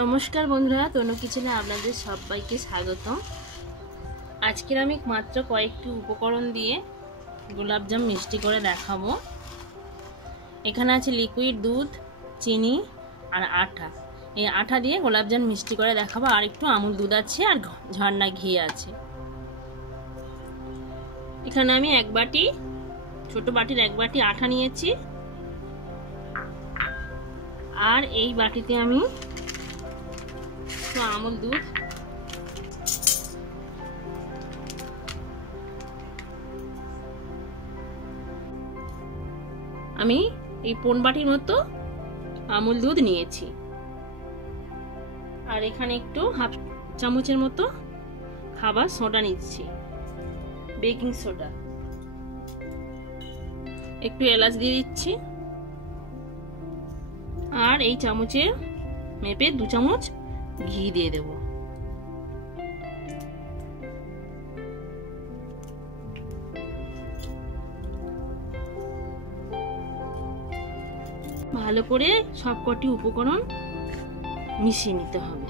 নমস্কার বন্ধুরা, তনু কিচেনে আপনাদের সবাইকে স্বাগত। আজকের আমি মাত্র কয়েকটি উপকরণ দিয়ে গোলাপজাম মিষ্টি করে দেখাবো। এখানে আছে লিকুইড দুধ, চিনি আর আটা। এই আটা দিয়ে গোলাপজাম মিষ্টি করে দেখাবো। আর একটু আমুল দুধ আছে আর ঝর্ণা ঘি আছে। এখানে আমি ছোট বাটির এক বাটি আটা নিয়েছি। আর এই বাটিতে আমি আমুল দুধ, আমি এই পোন বাটির মতো আমুল দুধ নিয়েছি। আর এখানে একটু হাফ চামচের মতো খাবার সোডা নিচ্ছি, বেকিং সোডা। একটু এলাচ দিয়ে দিচ্ছি। আর এই চামচের মেপে 2 চামচ ঘি দিয়ে দেব। ভালো করে সবকটি উপকরণ মিশিয়ে নিতে হবে।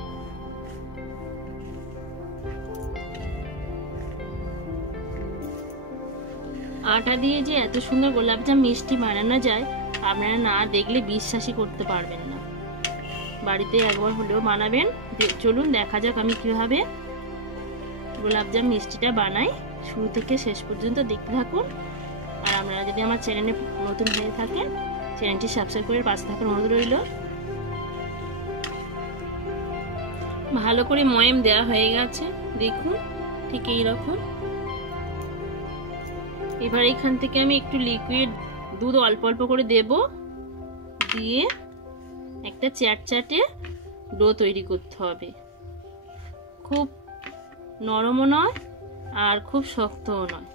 আটা দিয়ে যে এত সুন্দর গোলাপজাম মিষ্টি বানানো যায়, আপনারা না দেখলে বিশ্বাসই করতে পারবেন না। বাড়িতে একবার হলেও বানাবেন। চলুন দেখা যাক আমি কিভাবে গোলাপজাম মিষ্টিটা বানাই। শুরু থেকে শেষ পর্যন্ত দেখতে থাকুন। আর আপনারা যদি আমার চ্যানেলে নতুন হয়ে থাকেন, চ্যানেলটি সাবস্ক্রাইব করে পাশে থাকার অনুরোধ রইল। ভালো করে ময়াম দেওয়া হয়ে গেছে, দেখুন ঠিক এইরকম। এবার এখান থেকে আমি একটু লিকুইড দুধ অল্প অল্প করে দেব, দিয়ে একটা চ্যাটচ্যাটে ডো তৈরি করতে হবে। খুব নরমও নয় আর খুব শক্তও নয়।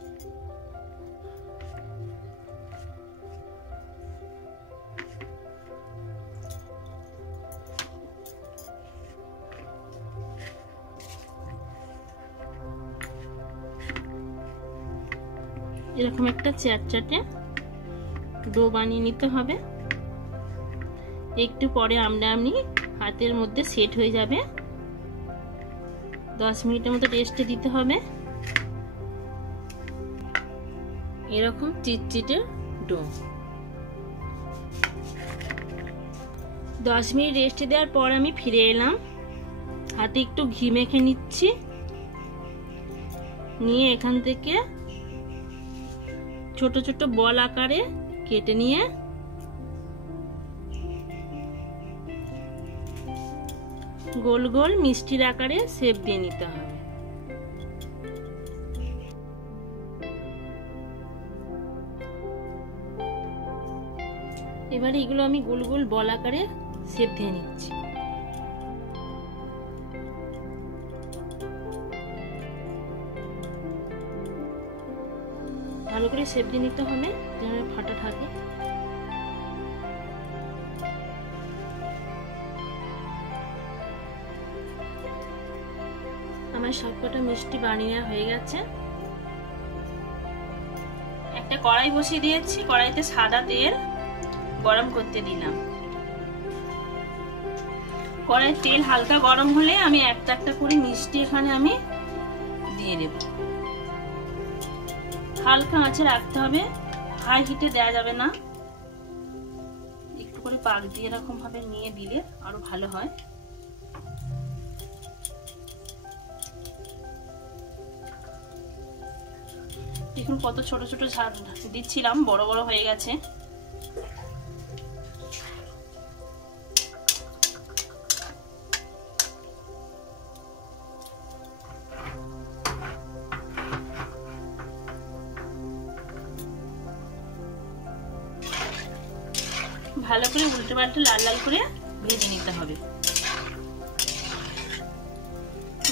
এরকম একটা চ্যাটচ্যাটে ডো বানিয়ে নিতে হবে। একটু পরে আপনি হাতের মধ্যে সেট হয়ে যাবে। 10 মিনিটের মতো রেস্টে দিতে হবে। এরকম চিটচিটে ডো। 10 মিনিট রেস্টে দেওয়ার পর আমি ফিরে এলাম। হাতে একটু ঘি মেখে নিচ্ছি। নিয়ে এখান থেকে ছোট ছোট বল আকারে কেটে নিয়ে গোল গোল মিষ্টির আকারে শেপ দিয়ে নিতে হবে। এবারে এগুলো আমি গোল গোল বল আকারে শেপ দিয়ে নিচ্ছি। ভালো করে শেপ দিয়ে নিতে হবে যেন ফাটা থাকে। আমার সবকটা মিষ্টি বানিয়ে হয়ে গেছে। একটা কড়াই বসিয়ে দিয়েছি। কড়াইতে সাদা তেল গরম করতে দিলাম। কড়াইয়ের তেল হালকা গরম হলে আমি একটা একটা করে মিষ্টি এখানে আমি দিয়ে দেব। হালকা আঁচে রাখতে হবে, হাই হিটে দেওয়া যাবে না। একটু করে পাক দিয়ে এরকম ভাবে নিয়ে দিলে আরো ভালো হয়। দেখুন কত ছোট ছোট ঝাড় দিচ্ছিলাম, বড় বড় হয়ে গেছে। ভালো করে উল্টে পাল্টে লাল লাল করে ভেজে নিতে হবে।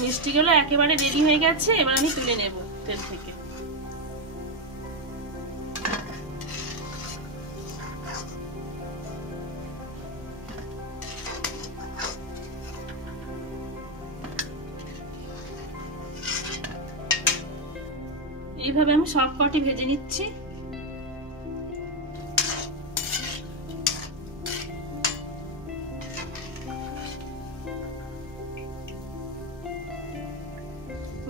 মিষ্টিগুলো একেবারে রেডি হয়ে গেছে। এবার আমি তুলে নেব তেল থেকে। এইভাবে আমি সব কটি ভেজে নিচ্ছি।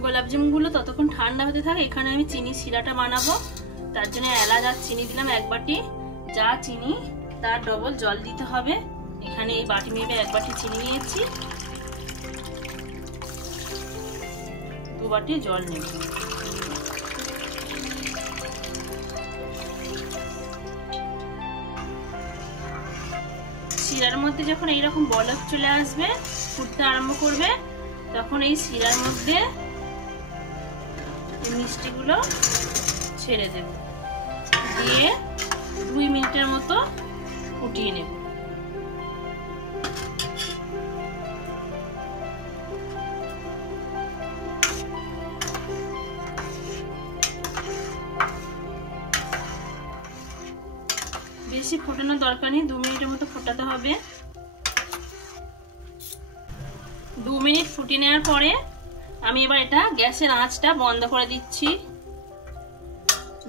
গোলাপজামগুলো ততক্ষণ ঠান্ডা হতে থাকে, এখানে আমি চিনি শিরাটা বানাবো। তার জন্য এলাচ আর চিনি দিলাম 1 বাটি। যা চিনি তার ডবল জল দিতে হবে। এখানে এই বাটি মেপে 1 বাটি চিনি নিয়েছি, 2 বাটি জল নেব। শিরার মধ্যে যখন এইরকম বলক চলে আসবে, ফুটতে আরম্ভ করবে, তখন এই শিরার মধ্যে এই মিষ্টিগুলো ছেড়ে দেব, দিয়ে 2 মিনিটের মতো ফুটিয়ে নেব। বেশি ফোটানোর দরকার নেই, 2 মিনিটের মতো ফোটাতে হবে। 2 মিনিট ফুটিয়ে নেওয়ার পরে আমি এবার এটা গ্যাসের আঁচটা বন্ধ করে দিচ্ছি,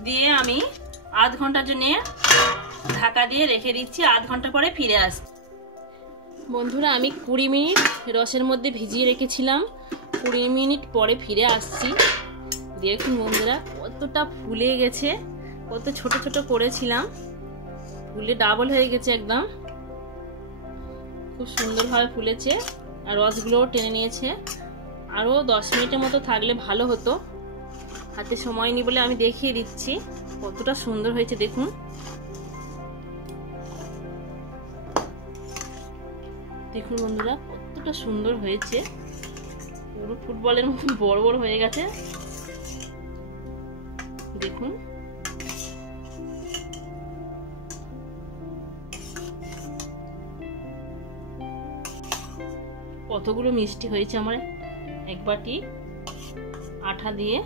দিয়ে আমি আধ ঘন্টার জন্য ঢাকা দিয়ে রেখে দিচ্ছি। আধ ঘন্টা পরে ফিরে আসছি। বন্ধুরা, আমি 20 মিনিট রসের মধ্যে ভিজিয়ে রেখেছিলাম, 20 মিনিট পরে ফিরে আসছি। দেখুন বন্ধুরা, কতটা ফুলে গেছে, কত ছোট ছোট করেছিলাম, ফুলে ডাবল হয়ে গেছে একদম, খুব সুন্দরভাবে ফুলেছে আর রসগুলোও টেনে নিয়েছে। আরও 10 মিনিটের মতো থাকলে ভালো হতো, হাতে সময় নি বলে আমি দেখিয়ে দিচ্ছি কতটা সুন্দর হয়েছে। দেখুন, দেখুন বন্ধুরা, কতটা সুন্দর হয়েছে, পুরো ফুটবলের মতো বড় বড় হয়ে গেছে। দেখুন, কতগুলো মিষ্টি হয়েছে আমার 1 বাটি আটা দিয়ে।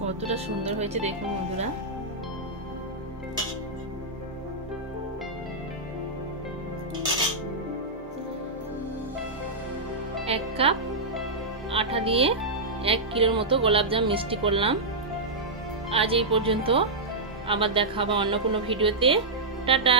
কতটা সুন্দর হয়েছে দেখুন বন্ধুরা। এক কাপ আটা দিয়ে 1 কিলোর মতো গোলাপজাম মিষ্টি করলাম। আজ এই পর্যন্ত, আবার দেখা হবে অন্য কোনো ভিডিওতে। টাটা।